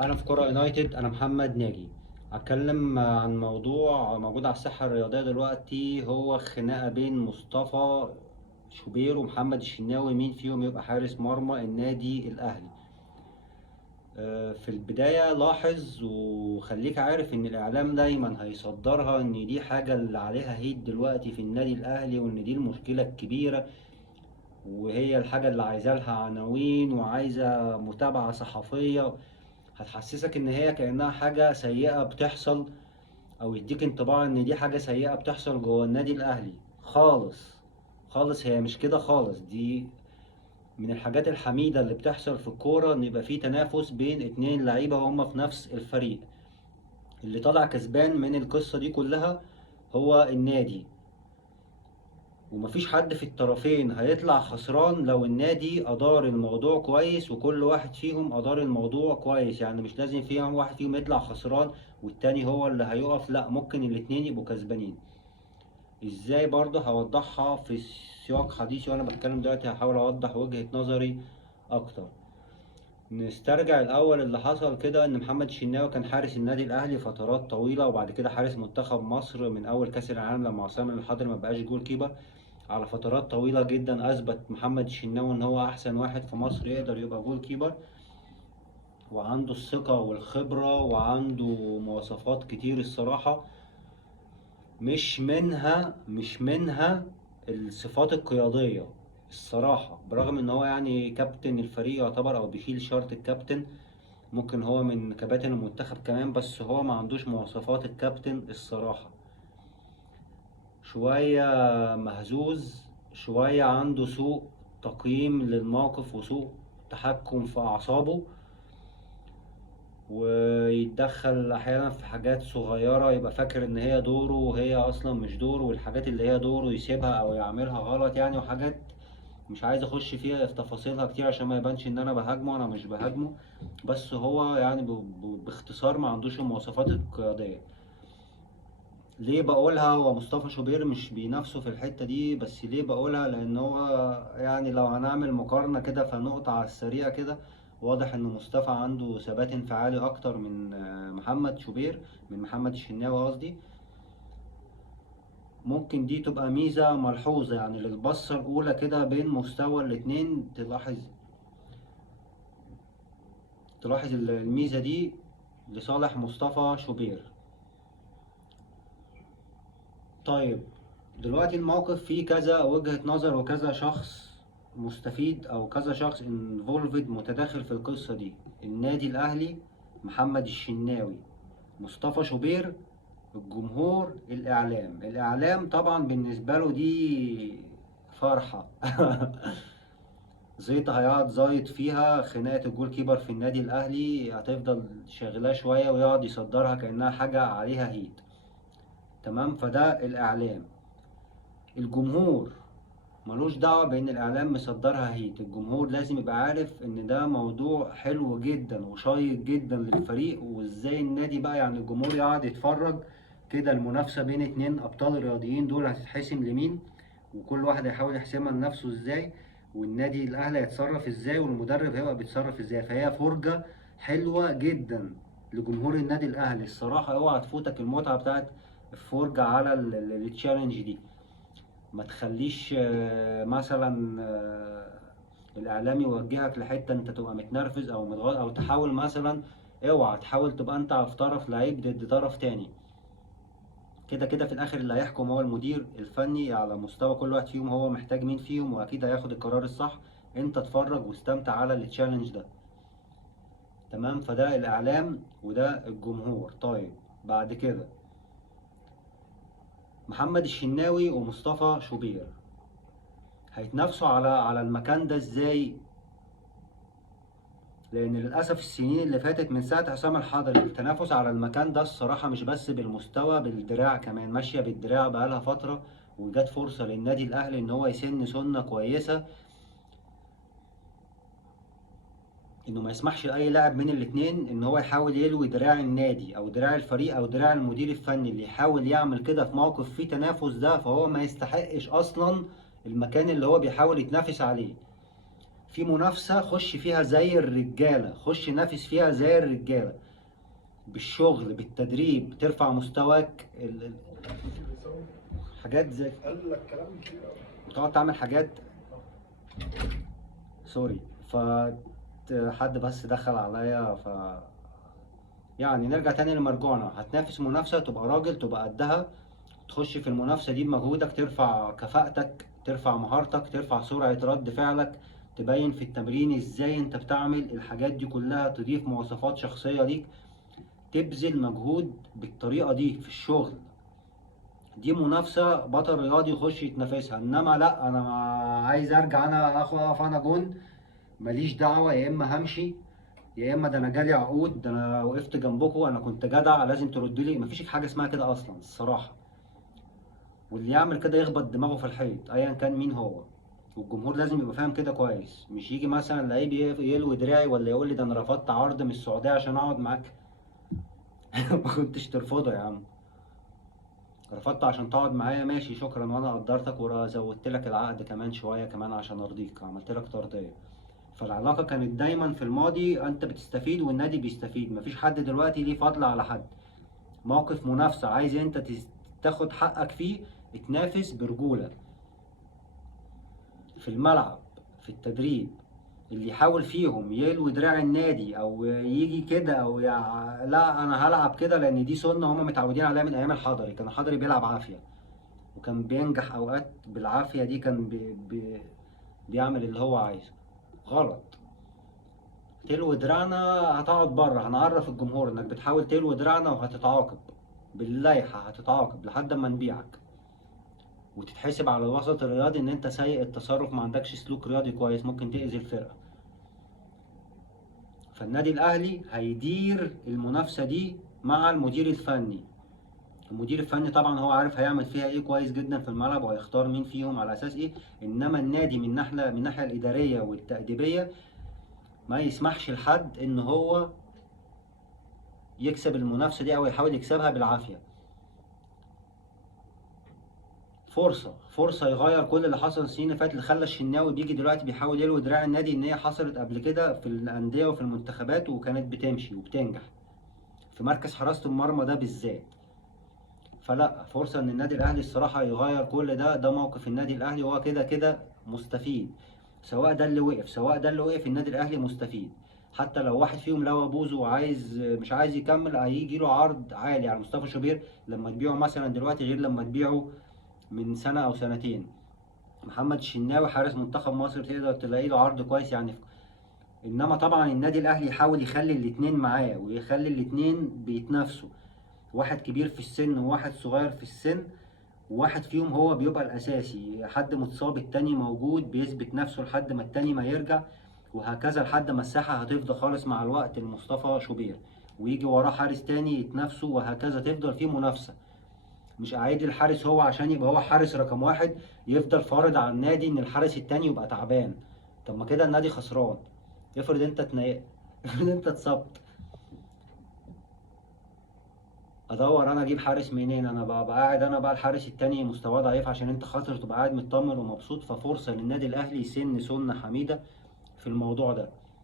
اهلا في كرة يونايتد. انا محمد ناجي. هتكلم عن موضوع موجود على الساحة الرياضية دلوقتي، هو خناقة بين مصطفى شوبير ومحمد الشناوي، مين فيهم يبقى حارس مرمى النادي الاهلي. في البداية لاحظ وخليك عارف ان الاعلام دايما هيصدرها ان دي حاجة اللي عليها هيت دلوقتي في النادي الاهلي، وان دي المشكلة الكبيرة، وهي الحاجة اللي عايزة لها عناوين وعايزة متابعة صحفية. هتحسسك ان هي كأنها حاجة سيئة بتحصل، او يديك انطباع ان دي حاجة سيئة بتحصل جوه النادي الاهلي. خالص خالص، هي مش كده خالص. دي من الحاجات الحميدة اللي بتحصل في الكورة، ان يبقى في تنافس بين اتنين لعيبة هما في نفس الفريق. اللي طالع كسبان من القصة دي كلها هو النادي، ومفيش حد في الطرفين هيطلع خسران لو النادي أدار الموضوع كويس وكل واحد فيهم أدار الموضوع كويس. يعني مش لازم فيهم واحد فيهم يطلع خسران والتاني هو اللي هيقف، لا، ممكن الاتنين يبقوا كسبانين. ازاي؟ برضه هوضحها في سياق حديثي وانا بتكلم دلوقتي، هحاول اوضح وجهة نظري اكتر. نسترجع الاول اللي حصل كده. ان محمد الشناوي كان حارس النادي الاهلي فترات طويله، وبعد كده حارس منتخب مصر من اول كاس العالم لما عصام الحضري ما بقاش جول كيبر. على فترات طويله جدا اثبت محمد الشناوي ان هو احسن واحد في مصر يقدر يبقى جول كيبر، وعنده الثقه والخبره وعنده مواصفات كتير الصراحه. مش منها الصفات القياديه الصراحه، برغم ان هو يعني كابتن الفريق يعتبر، او بيشيل شارة الكابتن. ممكن هو من كباتن المنتخب كمان، بس هو ما عندوش مواصفات الكابتن الصراحة. شوية مهزوز، شوية عنده سوء تقييم للموقف وسوء تحكم في أعصابه، ويتدخل أحيانا في حاجات صغيرة يبقى فاكر إن هي دوره وهي أصلا مش دوره، والحاجات اللي هي دوره يسيبها أو يعملها غلط يعني. وحاجات مش عايز اخش فيها في تفاصيلها كتير عشان ما يبانش ان انا بهاجمه، انا مش بهاجمه. بس هو يعني باختصار ما عندوش المواصفات القيادية. ليه بقولها؟ هو مصطفى شوبير مش بينافسه في الحتة دي، بس ليه بقولها؟ لان هو يعني لو هنعمل مقارنة كده فنقطة على السريع كده، واضح ان مصطفى عنده ثبات انفعالي اكتر من محمد شوبير، من محمد الشناوي قصدي. ممكن دي تبقى ميزة ملحوظة يعني للبصة الأولى كده بين مستوى الاتنين. تلاحظ الميزة دي لصالح مصطفى شوبير. طيب، دلوقتي الموقف فيه كذا وجهة نظر وكذا شخص مستفيد او كذا شخص انفولفد متداخل في القصة دي. النادي الاهلي، محمد الشناوي، مصطفى شوبير، الجمهور، الاعلام طبعا بالنسبة له دي فرحة. زيط هيقعد زايط فيها. خناقة الجول كيبر في النادي الأهلي هتفضل شغلاه شوية ويقعد يصدرها كأنها حاجة عليها هيت. تمام؟ فده الإعلام. الجمهور ملوش دعوة بإن الإعلام مصدرها هيت. الجمهور لازم يبقى عارف إن ده موضوع حلو جدا وشيق جدا للفريق، وإزاي النادي بقى يعني الجمهور يقعد يتفرج كده المنافسة بين اتنين أبطال رياضيين دول هتتحسم لمين، وكل واحد هيحاول يحسمها لنفسه إزاي، والنادي الأهلي هيتصرف إزاي، والمدرب هيبقى بيتصرف إزاي. فهي فرجة حلوة جدا لجمهور النادي الأهلي الصراحة. اوعى تفوتك المتعة بتاعت الفرجة على التشالنج دي. ما تخليش مثلا الاعلام يوجهك لحته انت تبقى متنرفز او متغاظ، او تحاول مثلا، اوعى تحاول تبقى انت في طرف لعيب ضد طرف تاني. كده كده في الاخر اللي هيحكم هو المدير الفني على مستوى كل واحد فيهم، هو محتاج مين فيهم واكيد هياخد القرار الصح. انت اتفرج واستمتع على التشالنج ده. تمام؟ فده الاعلام وده الجمهور. طيب، بعد كده محمد الشناوي ومصطفى شوبير هيتنافسوا على المكان ده ازاي؟ لان للاسف السنين اللي فاتت من ساعه عصام الحضري التنافس على المكان ده الصراحه مش بس بالمستوى، بالدراع كمان، ماشيه بالدراع بقالها فتره. وجات فرصه للنادي الاهلي ان هو يسن سنه كويسه، انه ما يسمحش لاي لاعب من الاثنين ان هو يحاول يلوي دراع النادي او دراع الفريق او دراع المدير الفني. اللي يحاول يعمل كده في موقف فيه تنافس ده فهو ما يستحقش اصلا المكان اللي هو بيحاول يتنافس عليه. في منافسة خش فيها زي الرجالة، خش نافس فيها زي الرجالة، بالشغل بالتدريب ترفع مستواك حاجات زي قال لك كلام كتير قوي. تقعد تعمل حاجات. سوري. ف حد بس دخل عليا. يعني نرجع تاني لمرجوعنا، هتنافس منافسة تبقى راجل، تبقى قدها، تخش في المنافسة دي بمجهودك، ترفع كفاءتك، ترفع مهارتك، ترفع سرعة رد فعلك، تبين في التمرين ازاي انت بتعمل الحاجات دي كلها، تضيف مواصفات شخصية ليك، تبذل مجهود بالطريقة دي في الشغل. دي منافسة بطل رياضي يخش يتنافسها. انما لا، انا عايز ارجع انا اقف انا جون، ماليش دعوة، يا اما همشي يا اما ده انا جالي عقود، ده انا وقفت جنبكم، انا كنت جدع لازم تردوا لي. مفيش حاجة اسمها كده اصلا الصراحة. واللي يعمل كده يخبط دماغه في الحيط ايا كان مين هو. والجمهور لازم يبقى فاهم كده كويس، مش يجي مثلا لعيب يلوي دراعي ولا يقول لي ده انا رفضت عرض من السعوديه عشان اقعد معاك. ما كنتش ترفضه يا عم. رفضت عشان تقعد معايا ماشي شكرا، وانا قدرتك وزودت لك العقد كمان شويه كمان عشان ارضيك، عملت لك ترضيه. فالعلاقه كانت دايما في الماضي انت بتستفيد والنادي بيستفيد، مفيش حد دلوقتي ليه فضل على حد. موقف منافسه عايز انت تاخد حقك فيه، اتنافس برجوله في الملعب، في التدريب. اللي يحاول فيهم يلوي دراع النادي او يجي كده لا انا هلعب كده لان دي سنه هم متعودين عليها من ايام الحضري. كان الحضري بيلعب عافيه وكان بينجح اوقات بالعافيه دي، كان بيعمل اللي هو عايزه. غلط. تلوي دراعنا هتقعد بره، هنعرف الجمهور انك بتحاول تلوي دراعنا وهتتعاقب باللائحه، هتتعاقب لحد ما نبيعك وتتحسب على الوسط الرياضي ان انت سيء التصرف، ما عندكش سلوك رياضي كويس، ممكن تأذي الفرقه. فالنادي الاهلي هيدير المنافسه دي مع المدير الفني. المدير الفني طبعا هو عارف هيعمل فيها ايه كويس جدا في الملعب، وهيختار مين فيهم على اساس ايه. انما النادي من الناحيه الاداريه والتاديبيه ما يسمحش لحد ان هو يكسب المنافسه دي او يحاول يكسبها بالعافيه. فرصه يغير كل اللي حصل السنين اللي فاتت، اللي خلى الشناوي بيجي دلوقتي بيحاول يلوي دراع النادي، ان هي حصلت قبل كده في الانديه وفي المنتخبات وكانت بتمشي وبتنجح في مركز حراسه المرمى ده بالذات. فلا، فرصة ان النادي الاهلي الصراحة يغير كل ده. ده موقف النادي الاهلي وهو كده كده مستفيد. سواء ده اللي وقف سواء ده اللي وقف، النادي الاهلي مستفيد. حتى لو واحد فيهم لو بوزه وعايز مش عايز يكمل، هيجي له عرض عالي على مصطفى شوبير لما تبيعه مثلا دلوقتي غير لما تبيعه من سنة او سنتين. محمد الشناوي حارس منتخب مصر تقدر تلاقي له عرض كويس يعني. انما طبعا النادي الاهلي يحاول يخلي الاتنين معاه ويخلي الاتنين بيتنافسوا، واحد كبير في السن وواحد صغير في السن، وواحد فيهم هو بيبقى الأساسي، حد متصاب التاني موجود بيثبت نفسه لحد ما التاني ما يرجع، وهكذا لحد ما الساحة هتفضى خالص مع الوقت لمصطفى شوبير، ويجي وراه حارس تاني يتنافسوا، وهكذا تفضل فيه منافسة. مش أعيد الحارس هو عشان يبقى هو حارس رقم واحد يفضل فارض على النادي إن الحارس التاني يبقى تعبان. طب ما كده النادي خسران. افرض انت اتنقلت افرض انت اتصبت، ادور انا اجيب حارس منين؟ انا بقى قاعد انا بقى الحارس التاني مستواه ضعيف عشان انت خاطر تبقى قاعد مطمن ومبسوط. ففرصه للنادي الاهلي يسن سنه حميده في الموضوع ده.